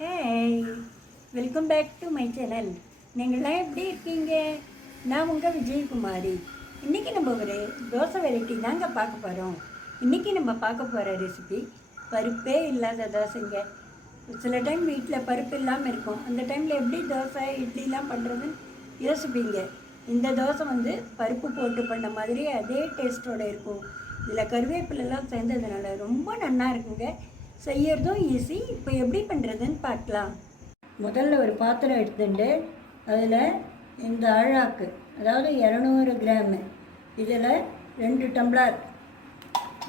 Hey, welcome back to my channel. நீங்கள்லாம் எப்படி இருக்கீங்க? நான் உங்கள் விஜயகுமாரி. இன்றைக்கி நம்ம ஒரு தோசை வெரைட்டி தாங்க பார்க்க போகிறோம். இன்றைக்கி நம்ம பார்க்க போகிற ரெசிபி பருப்பே இல்லாத தோசைங்க. சில டைம் வீட்டில் பருப்பு இல்லாமல் இருக்கும். அந்த டைமில் எப்படி தோசை இட்லிலாம் பண்ணுறதுன்னு யோசிப்பீங்க. இந்த தோசை பருப்பு போட்டு பண்ண மாதிரி அதே டேஸ்ட்டோடு இருக்கும். இதில் கருவேப்பிலெல்லாம் சேர்ந்ததுனால ரொம்ப நல்லா இருக்குங்க. செய்யறதும் ஈஸி. இப்போ எப்படி பண்ணுறதுன்னு பார்க்கலாம். முதல்ல ஒரு பாத்திரம் எடுத்துட்டு அதில் இந்த ஆழாக்கு, அதாவது 200 கிராமு, இதில் 2 டம்ளர்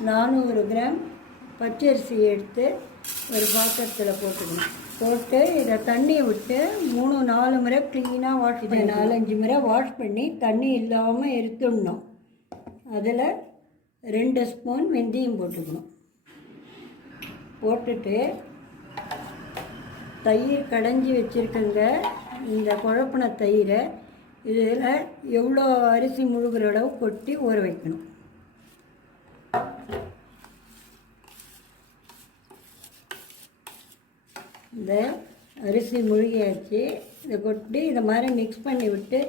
400 கிராம் பச்சரிசி எடுத்து ஒரு பாத்திரத்தில் போட்டுக்கணும். போட்டு இதை தண்ணி விட்டு 3-4 முறை க்ளீனாக வாஷ் பண்ணி 4-5 முறை வாஷ் பண்ணி தண்ணி இல்லாமல் எடுத்துடணும். அதில் 2 ஸ்பூன் வெந்தயம் போட்டுக்கணும். போட்டுட்டு தயிர் கடைஞ்சி வச்சுருக்கங்க. இந்த குழப்பின தயிரை இதில் எவ்வளோ அரிசி முழுகிற அளவு கொட்டி ஊற வைக்கணும். இந்த அரிசி முழுகியாச்சு. இதை கொட்டி இதை மாதிரி மிக்ஸ் பண்ணி விட்டு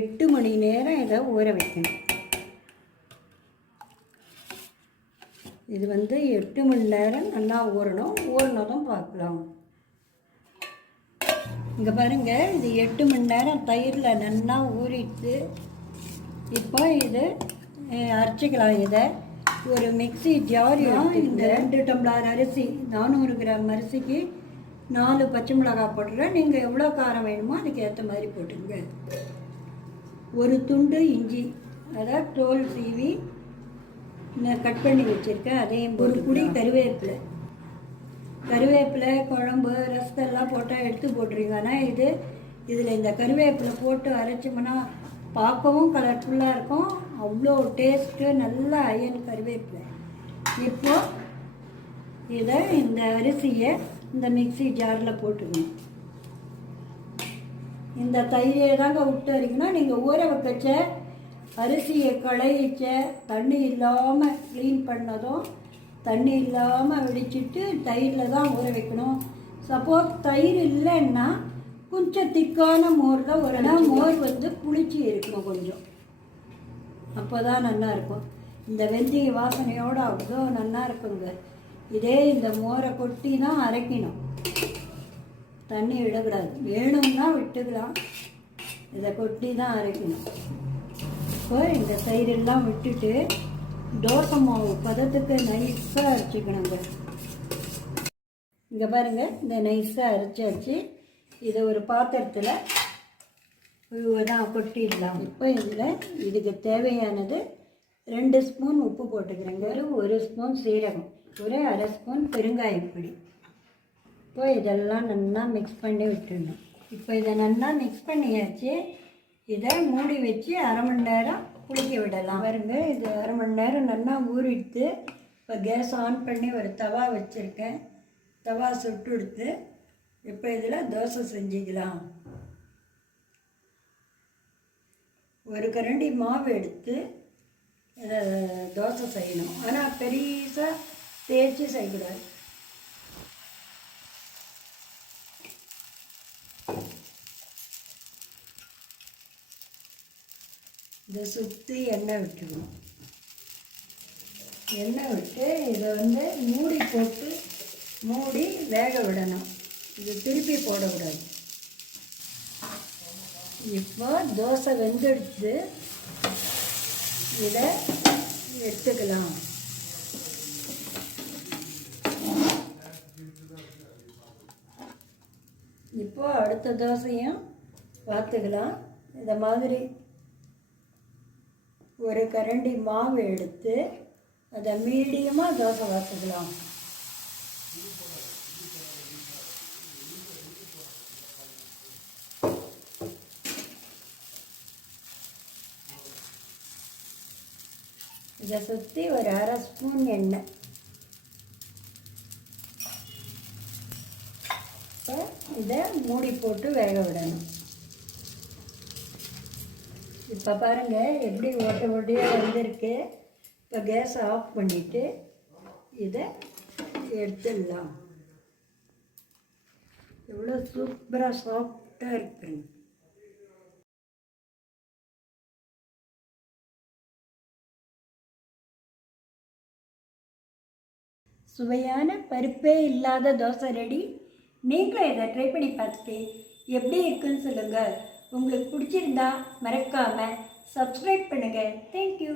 8 மணி நேரம் இதை ஊற வைக்கணும். இது 8 மணி நேரம் நல்லா ஊறணும். ஊறினதும் பார்க்கலாம். இங்கே பாருங்கள், இது 8 மணி நேரம் தயிரில் நல்லா ஊறிட்டு இப்போ இது அரைச்சிக்கலாம். இதை ஒரு மிக்ஸி ஜாரியும் இந்த 2 டம்ளர் அரிசி 400 கிராம் அரிசிக்கு 4 பச்சை மிளகாய் போட்டுறேன். நீங்கள் எவ்வளோ காரம் வேணுமோ அதுக்கு ஏற்ற மாதிரி போட்டுங்க. ஒரு துண்டு இஞ்சி, அதாவது தோல் சீவி நான் கட் பண்ணி வச்சுருக்கேன், அதையும் ஒரு குடி கருவேப்பிலை குழம்பு ரசத்தெல்லாம் போட்டால் எடுத்து போட்டுருங்க. ஆனால் இதில் இந்த கருவேப்பிலை போட்டு அரைச்சோம்னா பார்க்கவும் கலர்ஃபுல்லாக இருக்கும். அவ்வளோ டேஸ்ட்டு, நல்ல அயன் கருவேப்பிலை. இப்போது இதை இந்த அரிசியை இந்த மிக்ஸி ஜாரில் போட்டுக்கணும். இந்த தயிரை தாங்க விட்டு அரைக்கணும். நீங்கள் ஊற வைக்கச்ச அரிசியை களையிச்ச தண்ணி இல்லாமல் க்ளீன் பண்ணதும் தண்ணி இல்லாமல் வெடிச்சிட்டு தயிரில் தான் ஊற வைக்கணும். சப்போஸ் தயிர் இல்லைன்னா கொஞ்சம் திக்கான மோர் தான் ஊறணும். மோர் புளிச்சு இருக்கணும் கொஞ்சம், அப்போ தான் நல்லாயிருக்கும். இந்த வெந்தய வாசனையோடு அவ்வளோ நல்லா இருக்குங்க. இதே இந்த மோரை கொட்டி தான் அரைக்கணும், தண்ணி விடக்கூடாது. வேணும்னா விட்டுக்கலாம், இதை கொட்டி தான் அரைக்கணும். இப்போ இந்த தயிரெல்லாம் விட்டுட்டு தோசை மாவு பதத்துக்கு நைஸாக அரைச்சிக்கணுங்க. இங்கே பாருங்கள், இந்த நைஸாக அரைச்சாச்சு. இதை ஒரு பாத்திரத்தில் தான் கொட்டிடலாம். இப்போ இதில் இதுக்கு தேவையானது 2 ஸ்பூன் உப்பு போட்டுக்கிறேங்க. 1 ஸ்பூன் சீரகம், ஒரு 1/2 ஸ்பூன் பெருங்காயப்பொடி. இப்போ இதெல்லாம் நல்லா மிக்ஸ் பண்ணி விட்டுடணும். இப்போ இதை நல்லா மிக்ஸ் பண்ணியாச்சு. இதை மூடி வச்சு 1/2 மணி நேரம் புளிக்க விடலாம். பாருங்க, இது 1/2 மணி நேரம் நல்லா ஊறிட்டு இப்போ கேஸ் ஆன் பண்ணி ஒரு தவா வச்சுருக்கேன். தவா சுட்டு எடுத்து இப்போ இதில் தோசை செஞ்சுக்கலாம். ஒரு கரண்டி மாவு எடுத்து இதை தோசை செய்யணும். ஆனால் பெருசாக தேய்ச்சி செய்யக்கூடாது. இதை சுற்றி எண்ணெய் விட்டுக்கணும். எண்ணெய் விட்டு இதை மூடி போட்டு மூடி வேக விடணும். இது திருப்பி போடக்கூடாது. இப்போ தோசை வெந்தெடுத்து இதை எடுத்துக்கலாம். இப்போ அடுத்த தோசையும் பார்த்துக்கலாம். இதை மாதிரி ஒரு கரண்டி மாவு எடுத்து அதை மீடியமாக தோசை வார்த்துக்கலாம். இதை சுற்றி ஒரு 1/2 ஸ்பூன் எண்ணெய். இதை மூடி போட்டு வேக விடணும். இப்போ பாருங்கள் எப்படி ஓட்ட ஓட்டியாக வந்திருக்கு. இப்போ கேஸை ஆஃப் பண்ணிவிட்டு இதை எடுத்துடலாம். எவ்வளோ சூப்பராக சாஃப்டாக இருக்குங்க. சுவையான பருப்பே இல்லாத தோசை ரெடி. நீங்களும் இதை ட்ரை பண்ணி பார்த்துட்டு எப்படி இருக்குன்னு சொல்லுங்கள். உங்களுக்கு பிடிச்சிருந்தா மறக்காமல் சப்ஸ்கிரைப் பண்ணுங்கள். தேங்க்யூ.